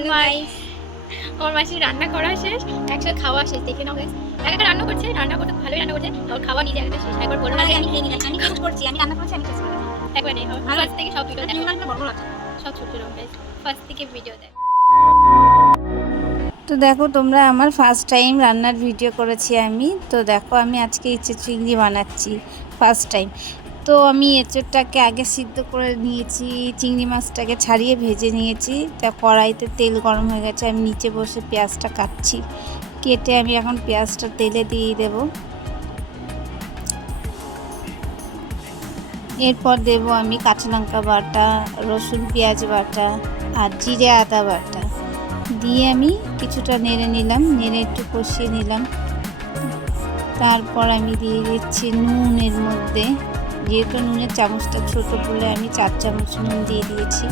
আমার মাসি রান্না করা শেষ একসাথে খাওয়া শেষ দেখে নাও। একা একা রান্না করছে রান্না করতে ভালোই রান্না করছে ওর খাওয়া নিজে একটা শেষ একবার আমি খেয়ে নিলাম আমি টেস্ট করছি আমি রান্না করেছি আমি করলাম একবার নেই ফার্স্ট থেকে সব ভিডিও দেখো। ঘণ্টা বড় লাগছে সব ছোট ফার্স্ট থেকে ভিডিও দেখ। তো দেখো তোমরা আমার ফার্স্ট টাইম রান্নার ভিডিও করেছি আমি। তো দেখো আমি আজকে ইচ্ছে চিংড়ি বানাচ্ছি ফার্স্ট টাইম তো আমি এঁচোড়টাকে আগে সিদ্ধ করে নিয়েছি, চিংড়ি মাছটাকে ছাড়িয়ে ভেজে নিয়েছি। তা কড়াইতে তেল গরম হয়ে গেছে, আমি নিচে বসে পেঁয়াজটা কাটছি। কেটে আমি এখন পেঁয়াজটা তেলে দিয়ে দেব। এরপর দেব আমি কাঁচা লঙ্কা বাটা, রসুন পেঁয়াজ বাটা আর জিরে আদা বাটা। দিয়ে আমি কিছুটা নেড়ে নিলাম, নেড়ে একটু কষিয়ে নিলাম। তারপর আমি দিয়ে দিচ্ছি নুন এর মধ্যে যেহেতু নুনের চামচটা ছোটো বলে আমি চার চামচ নুন দিয়ে দিয়েছি।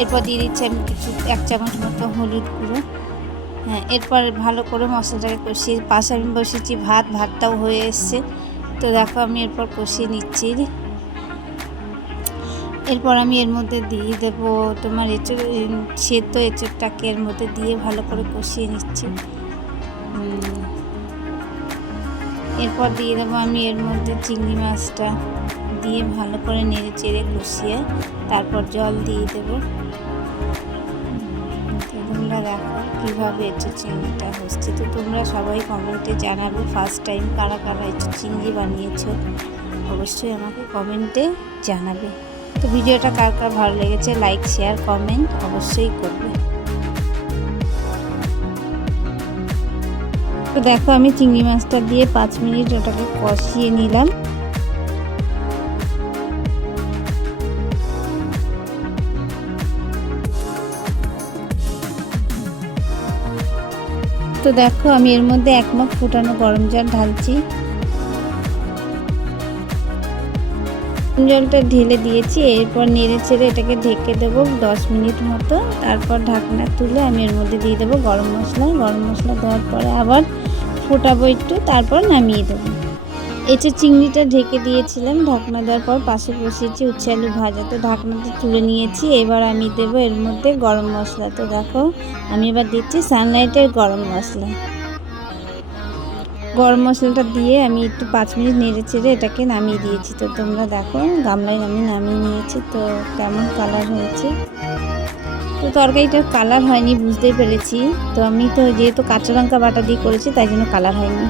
এরপর দিয়ে দিচ্ছি আমি কিছু এক চামচ মতো হলুদ গুঁড়ো। হ্যাঁ এরপর ভালো করে মশলাটাকে কষিয়ে পাশে আমি বসেছি ভাত, ভাতটাও হয়ে এসছে। তো দেখো আমি এরপর কষিয়ে নিচ্ছি। এরপর আমি এর মধ্যে দিয়ে দেব তোমার এঁচড় সেদ্ধ এঁচড়টাকে এর মধ্যে দিয়ে ভালো করে কষিয়ে নিচ্ছি। এরপর দিয়ে দেবো আমি এর মধ্যে চিংড়ি মাছটা। দিয়ে ভালো করে নেড়ে চেড়ে কষিয়ে তারপর জল দিয়ে দেবো। তোমরা দেখো কীভাবে এঁচড় চিংড়িটা হচ্ছে। তো তোমরা সবাই কমেন্টে জানাবে ফার্স্ট টাইম কারা কারা এঁচড় চিংড়ি বানিয়েছো। অবশ্যই আমাকে কমেন্টে জানাবে। তো ভিডিওটা কার কার ভালো লেগেছে লাইক শেয়ার কমেন্ট অবশ্যই করবে। তো দেখো আমি চিংড়ি মাছটা দিয়ে পাঁচ মিনিট ওটাকে কষিয়ে নিলাম। তো দেখো, আমি এর মধ্যে এক মগ ফুটানো গরম জল ঢালছি। জলটা ঢেলে দিয়েছি, এরপর নেড়ে ছেড়ে এটাকে ঢেকে দেবো দশ মিনিট মতো। তারপর ঢাকনা তুলে আমি এর মধ্যে দিয়ে দেবো গরম মশলা। গরম মশলা দেওয়ার পরে আবার ফোটাবো একটু, তারপর নামিয়ে দেবো। এঁচে চিংড়িটা ঢেকে দিয়েছিলাম, ঢাকনা দেওয়ার পর পাশে বসিয়েছি উচ্ছে আলু ভাজা। তো ঢাকনাটা তুলে নিয়েছি, এবার আমি দেবো এর মধ্যে গরম মশলা। তো দেখো, আমি এবার দিচ্ছি সানলাইটের গরম মশলা। গরম মশলাটা দিয়ে আমি একটু পাঁচ মিনিট নেড়ে চেড়ে এটাকে নামিয়ে দিয়েছি। তো তোমরা দেখো, গামলায় আমি নামিয়ে নিয়েছি, তো কেমন কালার হয়েছে। তো তরকারিটার কালার হয়নি, বুঝতেই পেরেছি। তো আমি তো যেহেতু কাঁচা লঙ্কা বাটা দিয়ে করেছি, তাই জন্য কালার হয়নি।